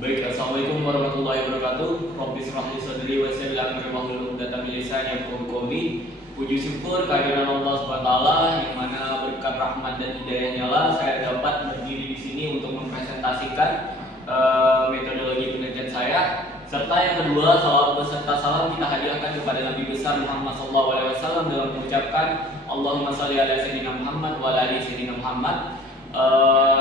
Baik, assalamualaikum warahmatullahi wabarakatuh. Rabbi shrah li sadri wa yassir li amri wahlul 'uqdatam min lisani yafqahu qawli. Puji syukur kehadiran Allah Subhanahu wa taala yang mana berkat rahmat dan hidayahnya lah saya dapat berdiri di sini untuk mempresentasikan metodologi penelitian saya. Serta yang kedua, salawat beserta salam kita hadiahkan kepada Nabi besar Muhammad SAW dalam mengucapkan Allahumma shalli ala sayyidina Muhammad wa ala ali sayyidina Muhammad.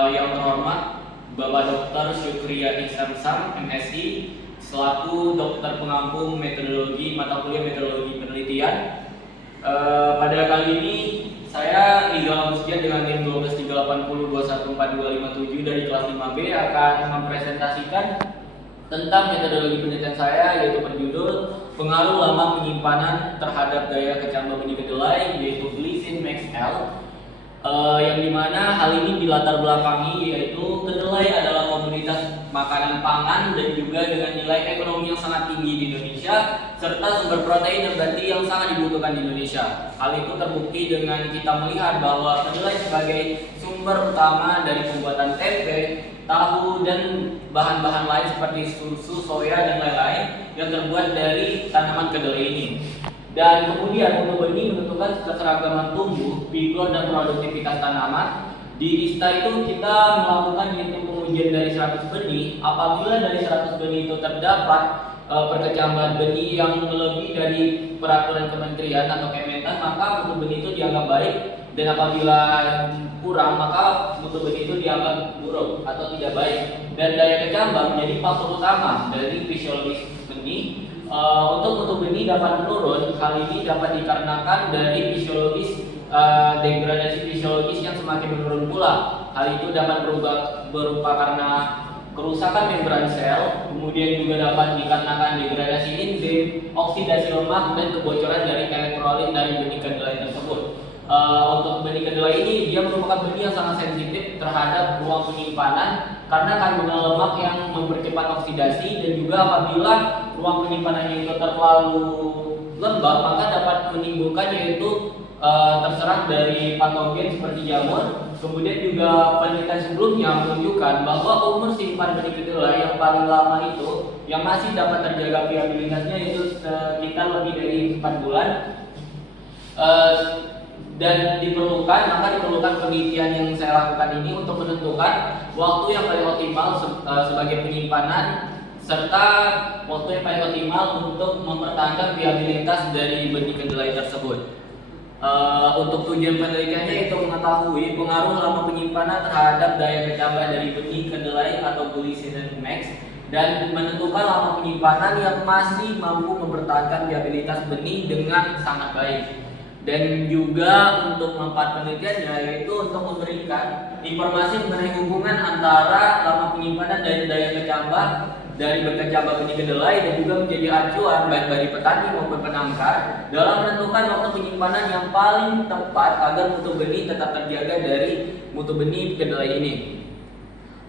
Yang terhormat Bapak Dr. Syukriya Ihsan Sam, MSI, selaku dokter pengampu metodologi mata kuliah metodologi penelitian. Pada kali ini saya Rizal Mustia dengan NIM 12380214257 dari kelas 5B akan mempresentasikan tentang metodologi penelitian saya, yaitu berjudul pengaruh lama penyimpanan terhadap daya kecambah benih kedelai, yaitu glycine max L. Yang dimana hal ini dilatar belakangi yaitu kedelai adalah komoditas makanan pangan dan juga dengan nilai ekonomi yang sangat tinggi di Indonesia serta sumber protein dan berarti yang sangat dibutuhkan di Indonesia. Hal itu terbukti dengan kita melihat bahwa kedelai sebagai sumber utama dari pembuatan tempe, tahu dan bahan-bahan lain seperti susu, soya dan lain-lain yang terbuat dari tanaman kedelai ini. Dan kemudian untuk benih menentukan keseragaman tumbuh, vigor dan produktivitas tanaman. Di ISTA itu kita melakukan yaitu pengujian dari 100 benih. Apabila dari 100 benih itu terdapat perkecambahan benih yang melebihi dari peraturan kementerian atau Kementan, maka mutu benih itu dianggap baik. Dan apabila kurang, maka mutu benih itu dianggap buruk atau tidak baik. Dan daya kecambah menjadi faktor utama dari fisiologis benih. Untuk mutu benih dapat menurun. Hal ini dapat dikarenakan dari degradasi fisiologis yang semakin menurun pula. Hal itu dapat berupa karena kerusakan membran sel, kemudian juga dapat dikarenakan degradasi enzim, oksidasi lemak dan kebocoran dari elektrolit dari benih kedelai tersebut. Untuk benih kedelai ini dia merupakan benih yang sangat sensitif terhadap ruang penyimpanan karena kandungan lemak yang mempercepat oksidasi, dan juga apabila ruang penyimpanannya itu terlalu lembab maka dapat menimbulkan yaitu terserang dari patogen seperti jamur. Kemudian juga penelitian sebelumnya menunjukkan bahwa umur simpan benih kedelai yang paling lama itu yang masih dapat terjaga viabilitasnya itu sekitar lebih dari 4 bulan. Dan diperlukan penelitian yang saya lakukan ini untuk menentukan waktu yang paling optimal sebagai penyimpanan serta waktu yang paling optimal untuk mempertahankan viabilitas dari benih kedelai tersebut. Untuk tujuan penelitiannya itu mengetahui pengaruh lama penyimpanan terhadap daya kecambah dari benih kedelai atau glycine max dan menentukan lama penyimpanan yang masih mampu mempertahankan viabilitas benih dengan sangat baik. Dan juga untuk manfaat penelitiannya yaitu untuk memberikan informasi mengenai hubungan antara lama penyimpanan dari daya kecambah dari berkecambah benih kedelai dan juga menjadi acuan baik bagi petani maupun penangkar dalam menentukan waktu penyimpanan yang paling tepat agar mutu benih tetap terjaga dari mutu benih kedelai ini.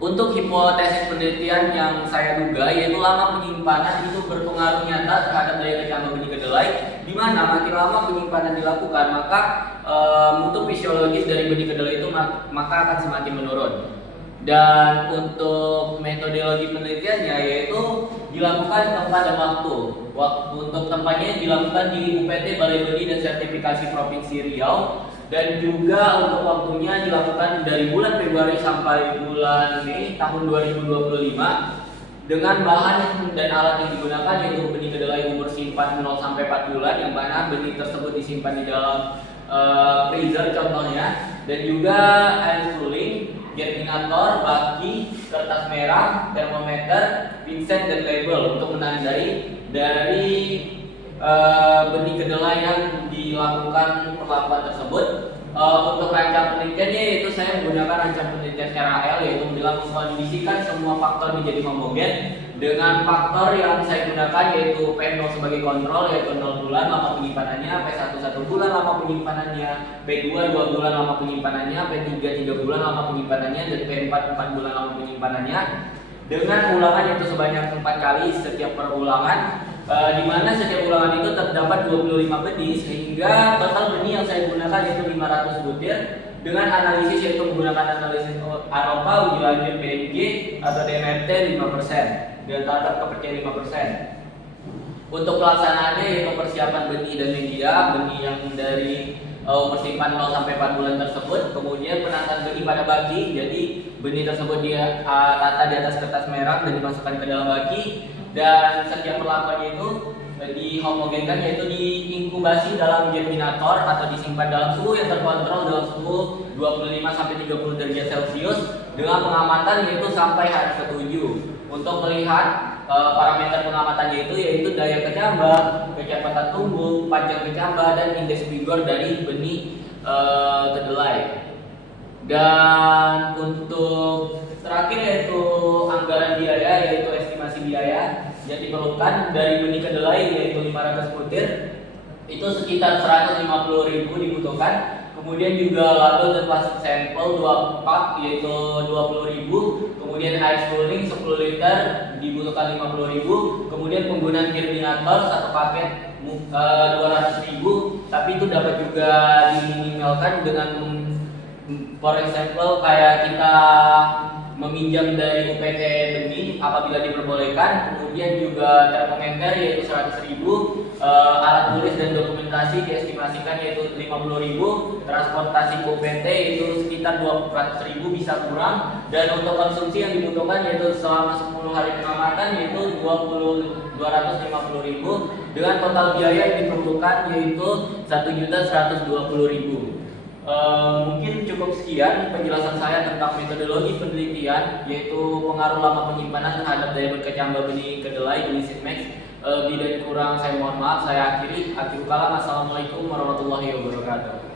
Untuk hipotesis penelitian yang saya duga yaitu lama penyimpanan itu berpengaruh nyata terhadap daya kecambah benih kedelai, di mana makin lama penyimpanan dilakukan maka mutu fisiologis dari benih kedelai itu maka akan semakin menurun. Dan untuk metodologi penelitiannya yaitu dilakukan tempat dan waktu. Untuk tempatnya dilakukan di UPT Balai Benih dan Sertifikasi Provinsi Riau, dan juga untuk waktunya dilakukan dari bulan Februari sampai bulan Mei tahun 2025 dengan bahan dan alat yang digunakan yaitu benih kedelai umur simpan 0 sampai 4 bulan yang mana benih tersebut disimpan di dalam freezer contohnya, dan juga air suling, germinator, baki, kertas merah, termometer, pincet dan label untuk menandai dari benih kedelai yang dilakukan perlakuan tersebut. Untuk rancang penelitiannya yaitu saya menggunakan rancang penelitian RAL yaitu mengkondisikan semua faktor menjadi homogen dengan faktor yang saya gunakan yaitu P0 sebagai kontrol yaitu 0 bulan lama penyimpanannya, P1 1 bulan lama penyimpanannya, P2 2 bulan lama penyimpanannya, P3 3 bulan lama penyimpanannya, dan P4 4 bulan lama penyimpanannya dengan ulangan yaitu sebanyak 4 kali setiap perulangan. Di mana setiap ulangan itu terdapat 25 benih sehingga total benih yang saya gunakan yaitu 500 butir dengan analisis yaitu menggunakan analisis ANOVA, uji lanjut BNG atau DMFT 5% dengan target kepercayaan 5%. Untuk pelaksanaannya yaitu persiapan benih dan media, benih yang dari umur simpan 0 sampai 4 bulan tersebut, kemudian penataan benih pada baki, jadi benih tersebut dia tata di atas kertas merah dan dimasukkan ke dalam baki, dan setiap perlakuannya itu dihomogenkan yaitu diinkubasi dalam germinator atau disimpan dalam suhu yang terkontrol dalam suhu 25 sampai 30 derajat Celcius dengan pengamatan yaitu sampai hari ke-7. Untuk melihat parameter pengamatannya itu yaitu daya kecambah, kecepatan tumbuh, panjang kecambah, dan indeks vigor dari benih kedelai. Dan untuk terakhir yaitu anggaran biaya, yaitu estimasi biaya yang diperlukan dari benih kedelai yaitu 500 butir itu sekitar 150.000 dibutuhkan. Kemudian juga label dan plastik sampel 2 pak yaitu 20.000. Kemudian air cooling 10 liter dibutuhkan 50.000. Kemudian penggunaan germinator 1 paket 200.000. Tapi itu dapat juga diminimalkan dengan for example kayak kita meminjam dari UPT benih apabila diperbolehkan. Kemudian juga termometer yaitu 100.000, alat tulis dan dokumentasi diestimasikan yaitu 50.000, transportasi ke UPT itu sekitar 200.000 bisa kurang, dan untuk konsumsi yang dibutuhkan yaitu selama 10 hari pengamatan yaitu 250.000 dengan total biaya yang diperlukan yaitu 1.120.000. Mungkin cukup sekian penjelasan saya tentang metodologi penelitian yaitu pengaruh lama penyimpanan terhadap daya berkecambah benih kedelai benih Seedmax. Lebih dan kurang saya mohon maaf, saya akhiri. Assalamualaikum warahmatullahi wabarakatuh.